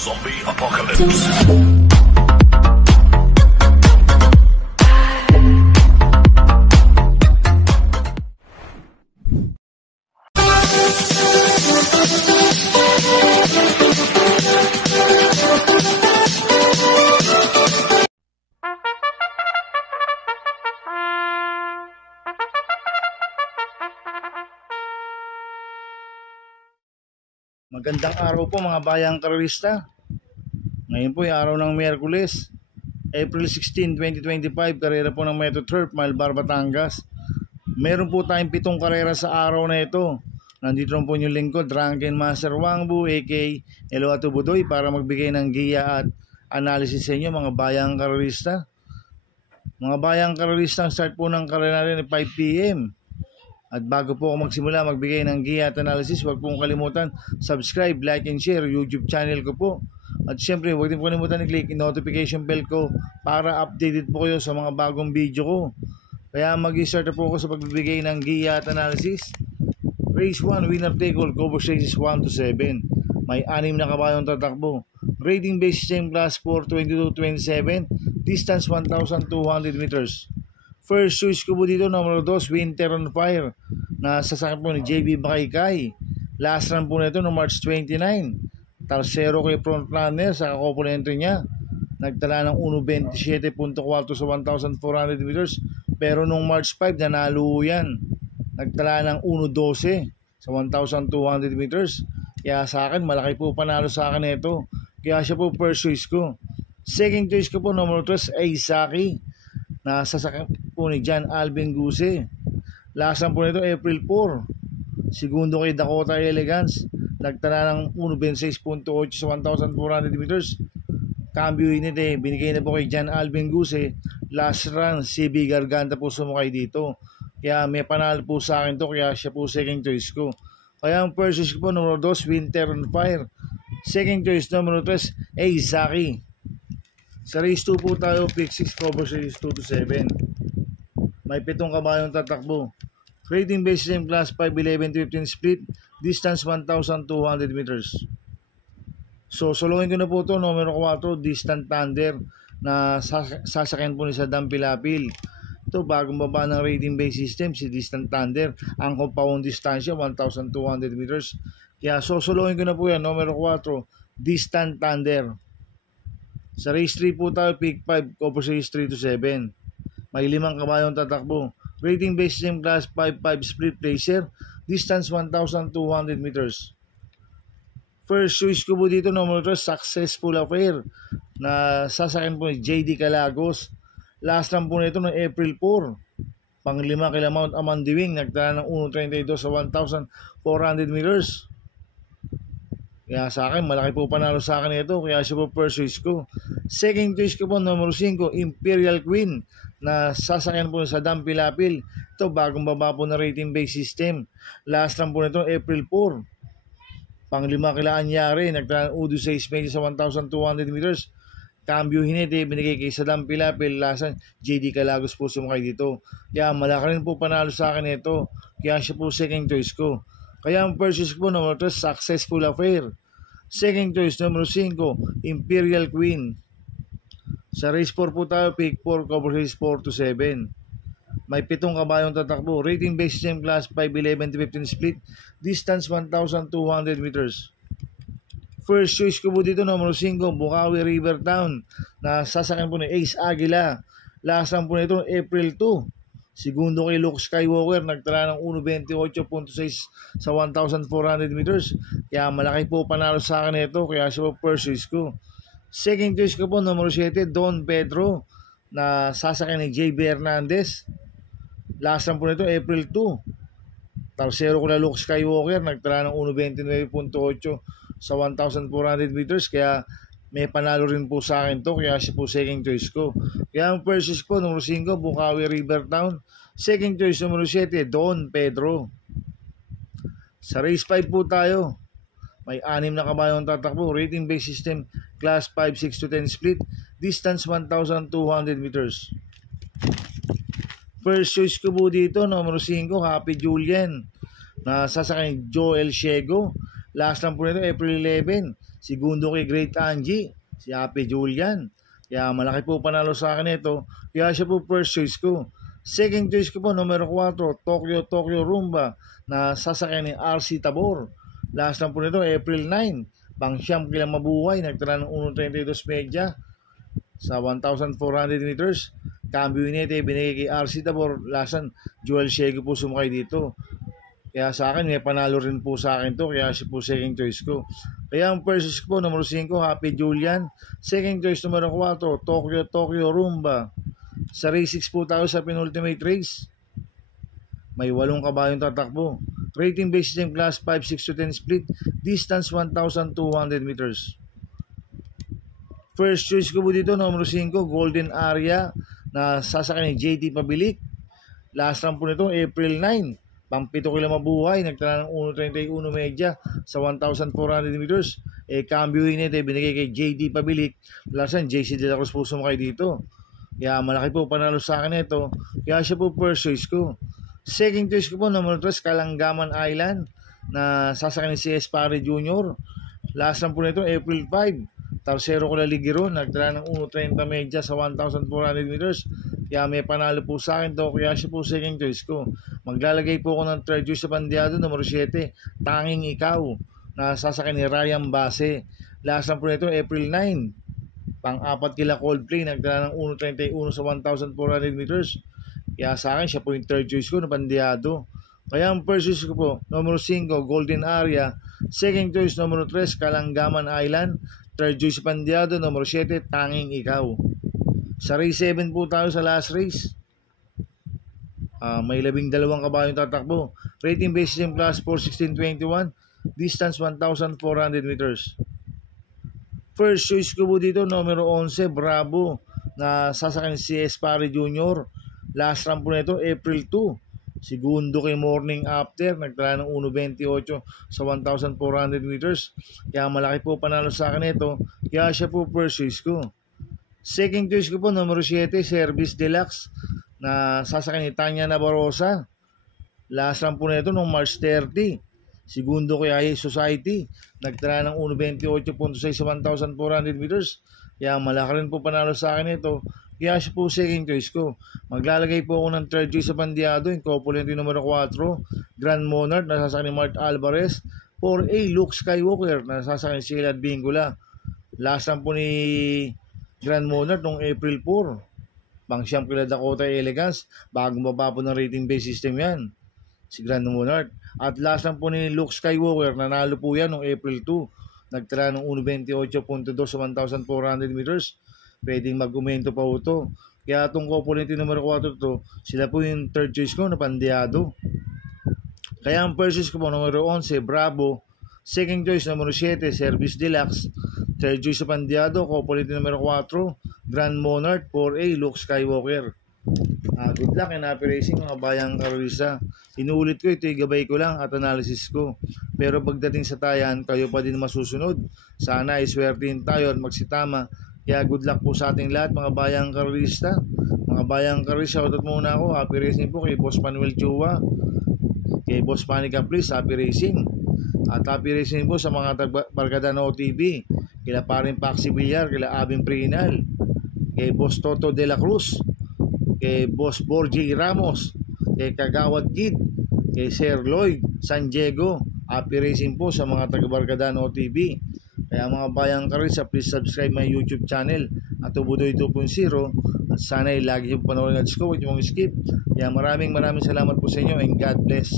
Zombie Apocalypse. Magandang araw po mga bayang karerista. Ngayon po ay araw ng Miyerkules, April 16, 2025, karera po ng Metro Turf, Malbar, Batangas. Meron po tayong 7 karera sa araw na ito. Nandito lang po yung lingkod, Drunken Master Wangbu, a.k.a. Eloato Budoy, para magbigay ng giya at analysis sa inyo mga bayang karerista. Mga bayang karerista, ang start po ng karera natin ay 5 p.m. At bago po ako magsimula magbigay ng giya at analysis, huwag pong kalimutan subscribe, like, and share YouTube channel ko po. At syempre huwag din po kalimutan i-click yung notification bell ko para updated po kayo sa mga bagong video ko. Kaya mag-start po ako sa pagbibigay ng giya at analysis. Race 1, winner take all, cover races 1 to 7. May 6 na kabayong tatakbo. Rating base same class 4, 22-27, distance 1,200 meters. First choice ko po dito, number 2, Winter on Fire, na sasakyan po ni JB Bakaykay. Last run po nito no March 29. Tarsero kay front runner sa kakomponente niya. Nagtala ng 1.27.4 sa 1,400 meters. Pero nung March 5, nanalo yan. Nagtala ng 1.12 sa 1,200 meters. Kaya sa akin, malaki po panalo sa akin ito. Kaya siya po first choice ko. Second choice ko po, number 3, Aisaki, na sasakyan po ni John Alvin Guse. Last run po nito April 4. Segundo kay Dakota Elegance. Nagtala ng 1.26.8 sa 1,400 meters. Cambio init binigay na po kay John Alvin Guse. Last run, CB Garganta po sumakay dito. Kaya may panalo po sa akin to, kaya siya po second choice ko. Kaya ang first choice ko po, number 2, Winter on Fire. Second choice, number 3, Aisaki. Sa race 2 po tayo, pick 6, cover race 2 to 7. May 7 kabayong tatakbo. Rating base same class 5, 11-15 split, distance 1,200 meters. So, solohin ko na po ito, numero 4, Distant Thunder, na sasakyan po ni Saddam Pilapil. Ito, bagong baba ng rating base system, si Distant Thunder. Ang compound distansya, 1,200 meters. Kaya, solohin ko na po yan, numero 4, Distant Thunder. Sa race 3 po tayo, pick 5, cover race 3 to 7. May 5 kabayong tatakbo. Rating base same class 5-5 split racer. Distance 1,200 meters. First choice ko po dito, number 3, Successful Affair, na sasakyan po ni JD Calagos. Last run po nito ng April 4. Pang 5 kila Mount Amandiwing. Nagtala ng 1.32 sa 1,400 meters. Kaya sa akin, malaki po panalo sa akin ito. Kaya siya po first choice ko. Second choice ko po, number 5, Imperial Queen, na sasakyan po sa Saddam Pilapil. Ito, bagong baba po na rating base system. Last run po nito, April 4. Pang 5 kila Anyari. Nagtala ng 1.6 sa 1,200 meters. Cambio hinit binigay kay Saddam Pilapil. Lasan, JD Calagos po sumakay dito. Kaya malaki rin po panalo sa akin ito. Kaya siya po second choice ko. Kaya ang first choice ko, number 3, Successful Affair. Second choice, number 5, Imperial Queen. Sa race 4 po tayo, pick 4, cover race 4 to 7. May 7 kabayong tatakbo. Rating base same class 5, 11-15 split. Distance 1,200 meters. First choice ko po dito, number 5, Bukawi River Town, na sasakyan po ni Ace Aguila. Last run po nito, April 2. Segundo kay Luke Skywalker, nagtala ng 1.28.6 sa 1,400 meters. Kaya malaki po panalo sa akin ito, kaya siya po first choice ko. Second choice ko po, number 7, Don Pedro, na sasakyan ni JB Hernandez. Last run po nito, April 2. Tarsero ko na Luke Skywalker, nagtala ng 1.29.8 sa 1,400 meters. Kaya may panalo rin po sa akin to, kaya siya po second choice ko. Kaya ang first choice ko, number 5, Bukawi River Town. Second choice, number 7, Don Pedro. Sa race 5 po tayo. May 6 na kabayong tatakbo. Rating base system, class 5, 6-10 split. Distance 1,200 meters. First choice ko po dito, number 5, Happy Julian, na sasakyan Joel Shego. Last lang po nito, April 11. Segundo kay Great Angie, si Happy Julian. Kaya malaki po panalo sa akin ito. Kaya siya po first choice ko. Second choice ko po, numero 4, Tokyo Rumba na sasakyan ni RC Tabor. Last lang po nito, April 9. Pang-siyam kila mabuhay, nagtala ng 1.32 medya sa 1,400 meters. Cambio Unite, binigay kay RC Tabor. Lasan, Joel Shego po sumakay dito. Kaya sa akin, may panalo rin po sa akin to. Kaya siya po second choice ko. Kaya ang first choice ko po, numero 5, Happy Julian. Second choice, numero 4, Tokyo Rumba. Sa race 6 po tayo sa penultimate race. May 8 kabayong tatakbo. Rating based system class 5, 6 to 10 split. Distance 1,200 meters. First choice ko po dito, numero 5, Golden Area na sasakyan ni JT Pabilik. Last run po nito, April 9. Pang-7 kila mabuhay, nagtala ng 1.31 medya sa 1,400 meters. Cambio Unite, binigay kay JT Pabilik. Last run, JC De La Cruz po sumakay dito. Kaya malaki po panalo sa akin ito. Kaya siya po first choice ko. Second choice ko po, numero 3, Kalanggaman Island na sasakyan ni CS Pare Jr. Last run po nito, April 5. Tercero ko Ligiro, nagtala ng 1.30 medya sa 1,400 meters. Kaya may panalo po sa akin to. Kaya siya po second choice ko. Maglalagay po ako ng third choice sa bandiado, numero 7, Tanging Ikaw na sasakyan ni Ryan Base. Last run po nito, April 9. Pang-4 kila Coldplay, nagtala ng 1.31 sa 1,400 meters. Kaya sa akin, siya po yung third choice ko na bandiado. Kaya ang first choice ko po, numero 5, Golden Area. Second choice, numero 3, Kalanggaman Island. Third choice bandiado, numero 7, Tanging Ikaw. Sa race 7 po tayo sa last race. May 12 kabayong tatakbo. Rating based system class 4, 16, 21. Distance 1,400 meters. First choice ko po dito, numero 11, Bravo na sasakyan si CS Pare Jr. Last run po nito, April 2. Segundo kay Morning After, nagtala ng 1.28 sa 1,400 meters. Kaya malaki po panalo sa akin ito. Kaya siya po first choice ko. Second choice ko po, numero 7, Service Deluxe na sasakyan ni Tanya Nabarosa. Last run po nito noong March 30. Segundo kay High Society, nagtala ng 1.28.6 sa 1,400 meters. Kaya malaki rin po panalo sa akin ito. Kaya siya po second choice ko. Maglalagay po ako ng third choice sa bandiado, yung couple numero 4, Grand Monarch na sasakyan ni Mart Alvarez. 4A, Luke Skywalker na sasakyan ni Sheila Bingula. Last run po ni Grand Monarch noong April 4. Pang-siyam kila Dakota Elegance. Bagong baba po ng rating based system yan, si Grand Monarch. At last run po ni Luke Skywalker, nanalo po yan noong April 2. Nagtala ng 1.28.2 sa 1,400 meters. Pwedeng mag-umento pa po ito. Kaya itong couple numero 4 to, sila po yung third choice ko na bandiado. Kaya ang first choice ko po, numero 11, Bravo. Second choice, numero 7, Service Deluxe. Third choice sa bandiado, couple numero 4, Grand Monarch. 4A, Luke Skywalker. Good luck and happy racing mga bayang karolista. Inuulit ko, ito gabay ko lang at analysis ko. Pero pagdating sa tayan, kayo pa din masusunod. Sana iswertihin tayo at magsitama. Kaya good luck po sa ating lahat mga bayang karolista. Mga bayang karolista, shoutout muna ako. Happy racing po kay Boss Manuel Chua, kay Boss Panica Please, happy racing. At happy racing po sa mga Barkada na OTV, kila Paring Paxi Villar, kila Abing Prinal, kay Boss Toto De La Cruz, kay Boss Borgie Ramos, kay Kagawad Kid, kay Sir Lloyd San Diego. Happy racing po sa mga taga-Barkada na OTV. Kaya mga bayang karisa, please subscribe my YouTube channel at Ubudoy 2.0 at sana'y lagi yung panoorin at huwag yung skip. Kaya maraming salamat po sa inyo and God bless.